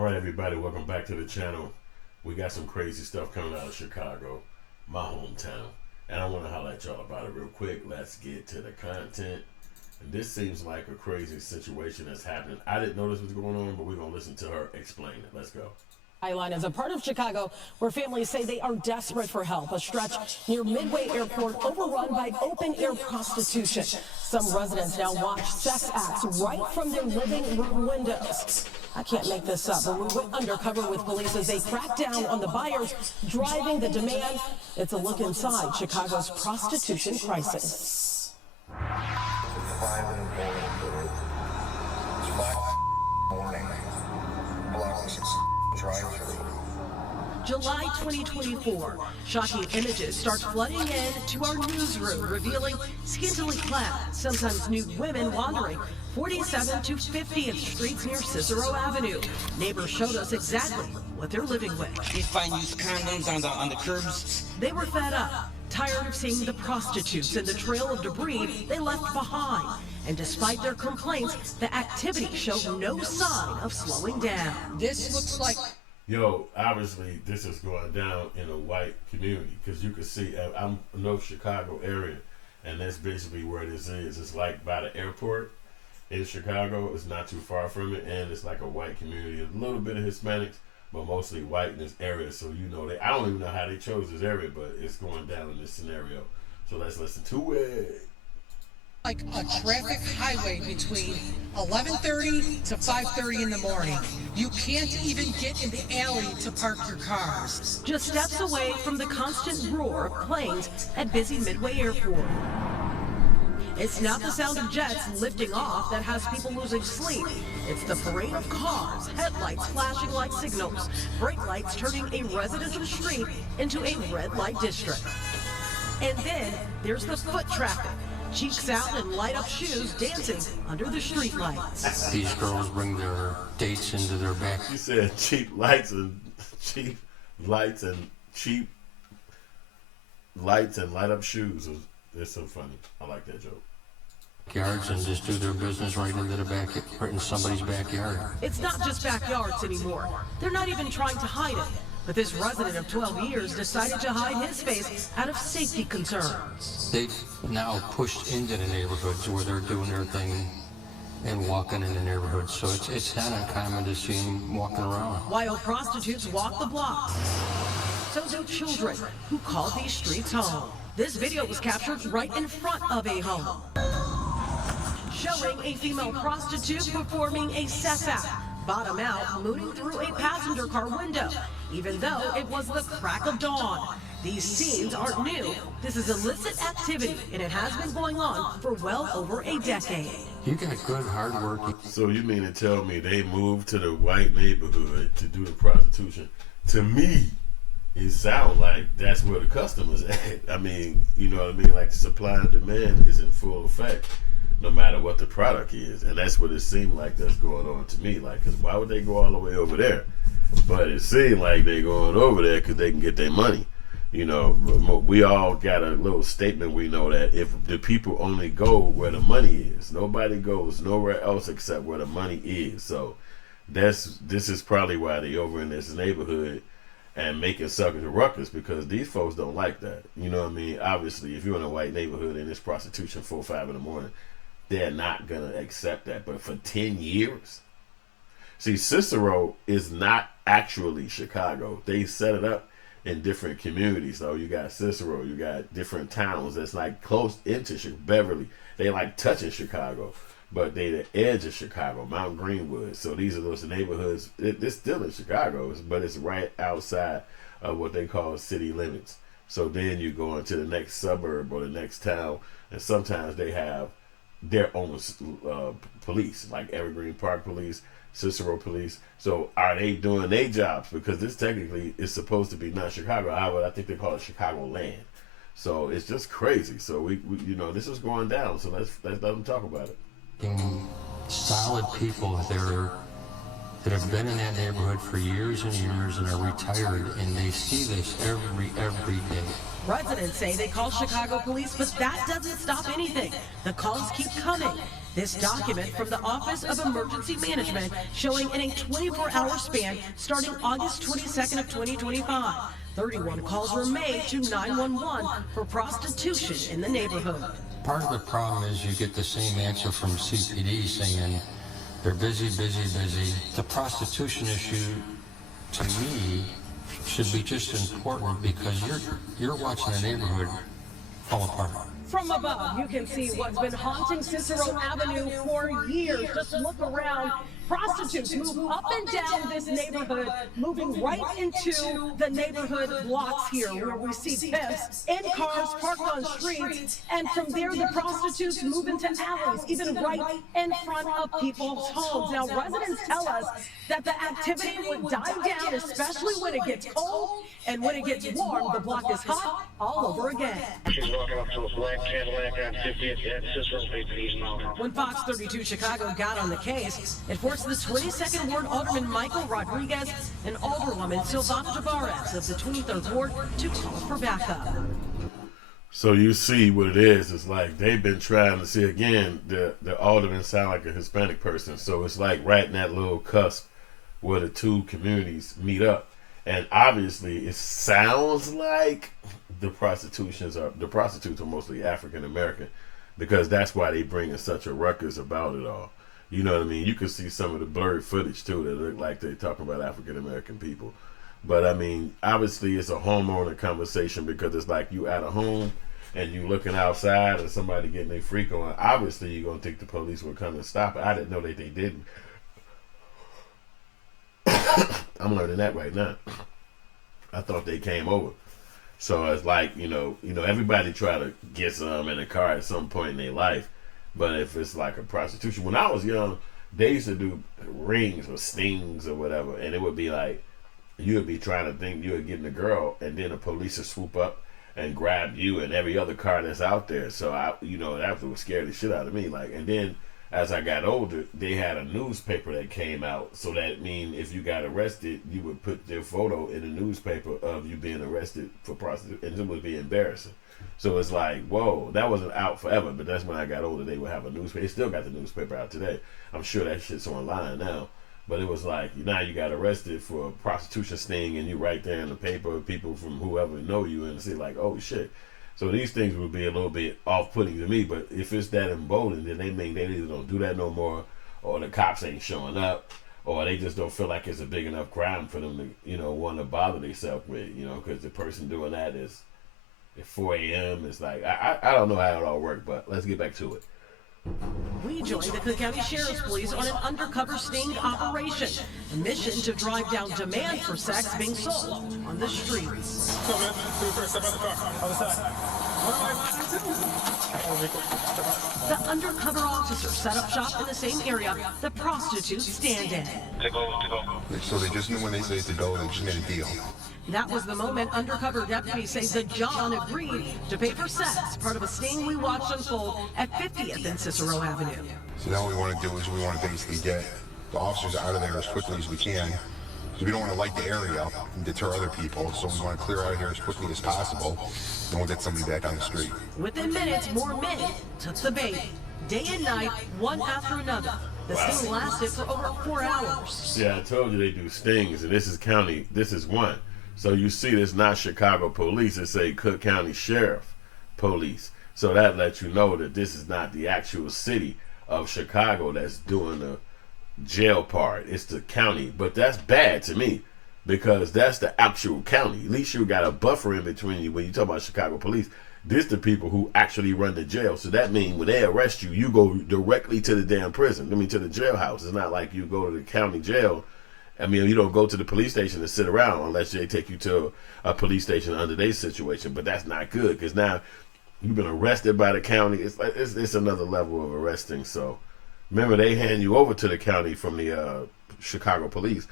All right, everybody, welcome back to the channel. We got some crazy stuff coming out of Chicago, my hometown, and I want to highlight y'all about it real quick. Let's get to the content. And this seems like a crazy situation that's happening. I didn't know this was going on, but we're going to listen to her explain it. Let's go. Skyline is a part of Chicago where families say they are desperate for help. A stretch near Midway Airport overrun by open-air prostitution. Some residents now watch sex acts right from their living room windows. I can't make this up, but we went undercover with police as they crack down on the buyers driving the demand. It's a look inside Chicago's prostitution crisis. It's 5 in the morning. It's 5 in the morning. Blocks. July 2024, shocking images start flooding in to our newsroom, revealing scantily clad, sometimes nude women wandering 47 to 50th Streets near Cicero Avenue. Neighbors showed us exactly what they're living with. They find used condoms on the curbs. They were fed up, tired of seeing the prostitutes and the trail of debris they left behind. And despite their complaints, the activity showed no sign of slowing down. This looks like... Yo, obviously, this is going down in a white community because you can see, I'm in North Chicago area, and that's basically where this is. It's like by the airport in Chicago. It's not too far from it, and it's like a white community. A little bit of Hispanics, but mostly white in this area. So, you know, I don't even know how they chose this area, but it's going down in this scenario. So let's listen to it. Like a traffic highway between 11:30 to 5:30 in the morning. You can't even get in the alley to park your cars. Just steps away from the constant roar of planes at busy Midway Airport. It's not the sound of jets lifting off that has people losing sleep. It's the parade of cars, headlights flashing like signals, brake lights turning a residential street into a red light district. And then there's the foot traffic. Cheeks out and light up shoes dancing under the street lights. These girls bring their dates into their back. You said cheap lights and cheap lights and cheap lights and light up shoes. It's so funny. I like that joke. Yards and just do their business right into the back, right in somebody's backyard. It's not just backyards anymore. They're not even trying to hide it. But this resident of 12 years decided to hide his face out of safety concerns. They've now pushed into the neighborhoods where they're doing their thing and walking in the neighborhoods. So it's not uncommon to see them walking around. While prostitutes walk the block, so do children who call these streets home. This video was captured right in front of a home, showing a female prostitute performing a sex act, bottom out, mooning through a passenger car window, even though it was the crack of dawn. These scenes aren't new. This is illicit activity, and it has been going on for well over a decade. You got good, hard-working. So you mean to tell me they moved to the white neighborhood to do the prostitution? To me, it sounds like that's where the customers at. I mean, you know what I mean? Like the supply and demand is in full effect, no matter what the product is. And that's what it seemed like that's going on to me. Like, because why would they go all the way over there? But it seemed like they going over there because they can get their money. You know, we all got a little statement. We know that if the people only go where the money is, nobody goes nowhere else except where the money is. So this is probably why they over in this neighborhood and making suckers and ruckus, because these folks don't like that. You know what I mean? Obviously, if you're in a white neighborhood and it's prostitution 4 or 5 in the morning, they're not going to accept that. But for 10 years, see, Cicero is not actually Chicago. They set it up in different communities. So you got Cicero, you got different towns that's like close into Beverly. They like touching Chicago, but they the edge of Chicago, Mount Greenwood. So these are those neighborhoods. It's still in Chicago, but it's right outside of what they call city limits. So then you go into the next suburb or the next town, and sometimes they have their own police, like Evergreen Park Police, Cicero Police. So are they doing their jobs? Because this technically is supposed to be not Chicago. I think they call it Chicago land. So it's just crazy. So we you know, this is going down. So let's let them talk about it. Solid people that have been in that neighborhood for years and years and are retired, and they see this every day. Residents say they call Chicago police, but that doesn't stop anything. The calls keep coming. This document from the Office of Emergency Management showing in a 24-hour span starting August 22nd of 2025, 31 calls were made to 911 for prostitution in the neighborhood. Part of the problem is you get the same answer from CPD saying they're busy, busy, busy. The prostitution issue, to me, should be just important because you're watching the neighborhood fall apart. From above, you can see what's been haunting Cicero Avenue for years. Just look around. Prostitutes move up and down this neighborhood, moving right into the neighborhood blocks here, where we see pimps in cars parked on streets, and from there the prostitutes move into alleys, even right in front of people's homes. Now, residents tell us that the activity would die down, especially when it gets cold, and when it gets warm, the block is hot all over again. She's walking up to a black Cadillac on 50th and Cicero 8 miles. When Fox 32 Chicago got on the case, it forced the 22nd Ward Alderman Michael Rodriguez and Alderwoman Silvana Tavares of the 23rd Ward to call for backup. So you see what it is. It's like they've been trying to see again. The alderman sound like a Hispanic person, so it's like right in that little cusp where the two communities meet up. And obviously, it sounds like the prostitutes are mostly African American, because that's why they bringing such a ruckus about it all. You know what I mean? You can see some of the blurry footage too that look like they're talking about African American people. But I mean, obviously, it's a homeowner conversation, because it's like you at a home and you looking outside and somebody getting their freak on. Obviously, you're gonna think the police will come and stop it. I didn't know that they didn't. I'm learning that right now. I thought they came over. So it's like, you know, everybody try to get some in a car at some point in their life. But if it's like a prostitution, when I was young, they used to do rings or stings or whatever, and it would be like, you would be trying to think you were getting a girl, and then the police would swoop up and grab you and every other car that's out there. So that would scare the shit out of me. Like, and then as I got older, they had a newspaper that came out. So that mean if you got arrested, you would put their photo in the newspaper of you being arrested for prostitution, and it would be embarrassing. So it's like, whoa, that wasn't out forever, but that's when I got older. They would have a newspaper. They still got the newspaper out today. I'm sure that shit's online now. But it was like, now you got arrested for a prostitution sting, and you right there in the paper, people from whoever know you, and say like, oh shit. So these things would be a little bit off-putting to me, but if it's that emboldened, then they mean they either don't do that no more, or the cops ain't showing up, or they just don't feel like it's a big enough crime for them to, want to bother themselves with, because the person doing that is at 4 a.m. It's like, I don't know how it all worked, but let's get back to it. We joined the Cook County Sheriff's Police on an undercover sting operation, a mission to drive down demand for sex being sold on the streets. Come in, do the first step out the car. Other side. The undercover officer set up shop in the same area the prostitutes stand in. To go. So they just knew when they said to go, they just made a deal. That was the moment undercover deputies say that John agreed to pay for sex, part of a sting we watched unfold at 50th and Cicero Avenue. So now what we want to do is we want to basically get the officers out of there as quickly as we can. So we don't want to light the area up and deter other people, so we want to clear out of here as quickly as possible, and we'll get somebody back on the street. Within minutes, more men took the bait. Day and night, one after another. The sting lasted for over 4 hours. Yeah, I told you they do stings, and this is one. So you see, this not Chicago police, it's a Cook County Sheriff Police. So that lets you know that this is not the actual city of Chicago that's doing the jail part. It's the county. But that's bad to me, because that's the actual county. At least you got a buffer in between you when you talk about Chicago police. This the people who actually run the jail. So that means when they arrest you, you go directly to the damn prison. To the jailhouse. It's not like you go to the county jail. You don't go to the police station and sit around unless they take you to a police station under their situation. But that's not good, because now you've been arrested by the county. It's another level of arresting. So remember, they hand you over to the county from the Chicago police.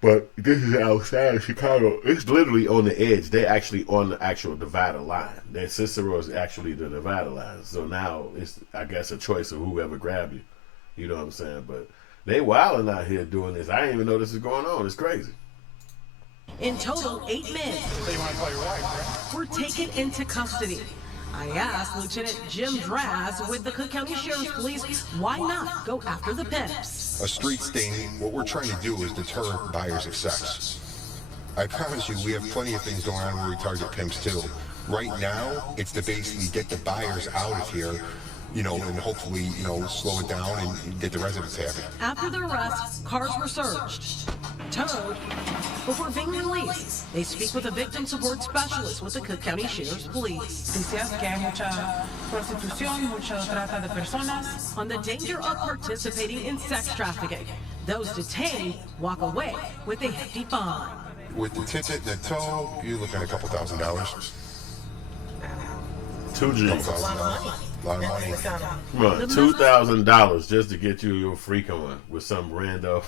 But this is outside of Chicago. It's literally on the edge. They're actually on the actual divider line. Their Cicero is actually the divider line. So now it's, I guess, a choice of whoever grab you. You know what I'm saying? But they wilding out here doing this. I didn't even know this is going on. It's crazy. In total, 8 men So you want to call your wife, right? were taken into custody. I asked Lieutenant Jim Draz with the Cook County Sheriff's Police why not go after the pimps. A street sting, what we're trying to do is deter buyers of sex. I promise you, we have plenty of things going on where we target pimps too. Right now, it's to basically get the buyers out of here, you know, and hopefully, you know, slow it down and get the residents happy. After the arrest, cars were searched, towed, before being released. They speak with a victim support specialist with the Cook County Sheriff's Police Noticias que hay mucha prostitución, mucha trata de personas. on the danger of participating in sex trafficking. Those detained walk away with a hefty fine. With the ticket and the tow, you're looking at a couple $1,000. 2 G's. A lot of money. Come on, $2,000 just to get you your freak on with some rando.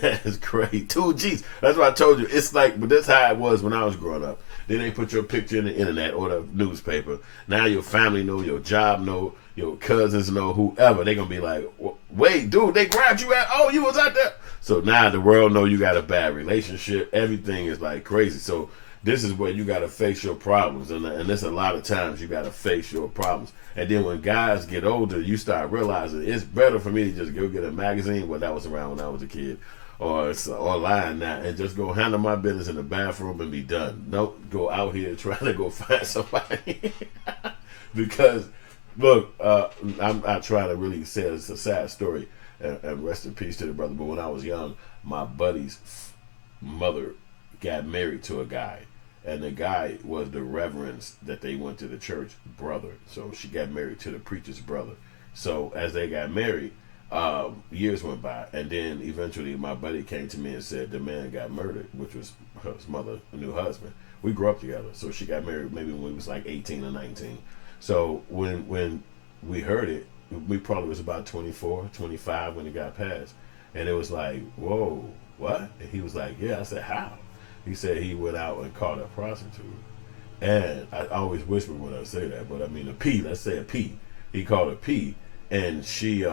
That is crazy. 2 G's. That's what I told you. It's like, but that's how it was when I was growing up. Then they put your picture in the internet or the newspaper. Now your family know, your job know, your cousins know, whoever. They gonna be like, wait, dude, they grabbed you at, oh, you was out there. So now the world know you got a bad relationship. Everything is like crazy. So this is where you got to face your problems. And there's a lot of times you got to face your problems. And then when guys get older, you start realizing it's better for me to just go get a magazine. Well, that was around when I was a kid. Or online now, and just go handle my business in the bathroom and be done. Don't go out here trying to go find somebody. Because, look, I try to really say it's a sad story, and rest in peace to the brother. But when I was young, my buddy's mother got married to a guy, and the guy was the reverend's that they went to the church brother. So she got married to the preacher's brother. So as they got married, years went by, and then eventually my buddy came to me and said the man got murdered, which was his mother, a new husband. We grew up together, so she got married maybe when we was like 18 or 19. So when we heard it, we probably was about 24, 25 when it got passed, and it was like, whoa, what? And he was like, yeah. I said, how? He said he went out and caught a prostitute, and I always whisper when I say that, but I mean a P. Let's say a P. He called a P, and she.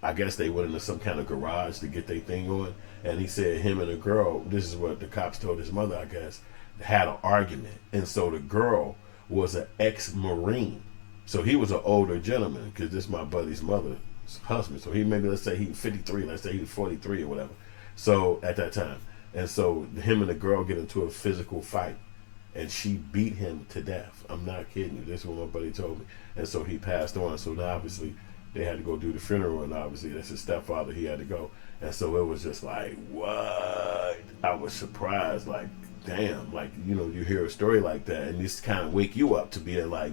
I guess they went into some kind of garage to get their thing on, and he said him and a girl, this is what the cops told his mother, I guess, had an argument. And so the girl was an ex-Marine. So he was an older gentleman, because this is my buddy's mother's husband. So he maybe, let's say he was 53, let's say he was 43 or whatever. So at that time. And so him and the girl get into a physical fight, and she beat him to death. I'm not kidding you. This is what my buddy told me. And so he passed on. So now obviously they had to go do the funeral, and obviously that's his stepfather. He had to go. And so it was just like, what? I was surprised, like, damn, like, you know, you hear a story like that, and this kind of wake you up to be like,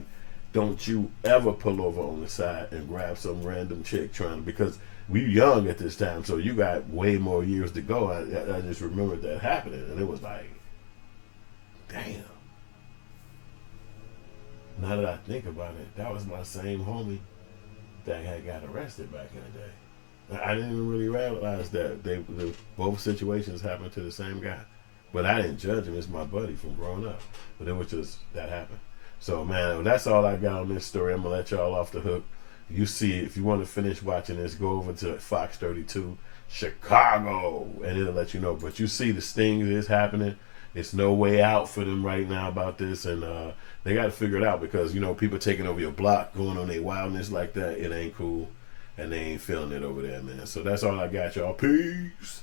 don't you ever pull over on the side and grab some random chick trying to, because we young at this time, so you got way more years to go. I just remembered that happening, and it was like, damn. Now that I think about it, that was my same homie that had got arrested back in the day. I didn't even really realize that both situations happened to the same guy. But I didn't judge him. It's my buddy from growing up. But it was just, that happened. So, man, that's all I got on this story. I'm going to let y'all off the hook. You see, if you want to finish watching this, go over to Fox 32 Chicago, and it'll let you know. But you see the stings is happening. It's no way out for them right now about this, and they got to figure it out, because, you know, people taking over your block, going on their wildness like that, it ain't cool, and they ain't feeling it over there, man. So that's all I got, y'all. Peace.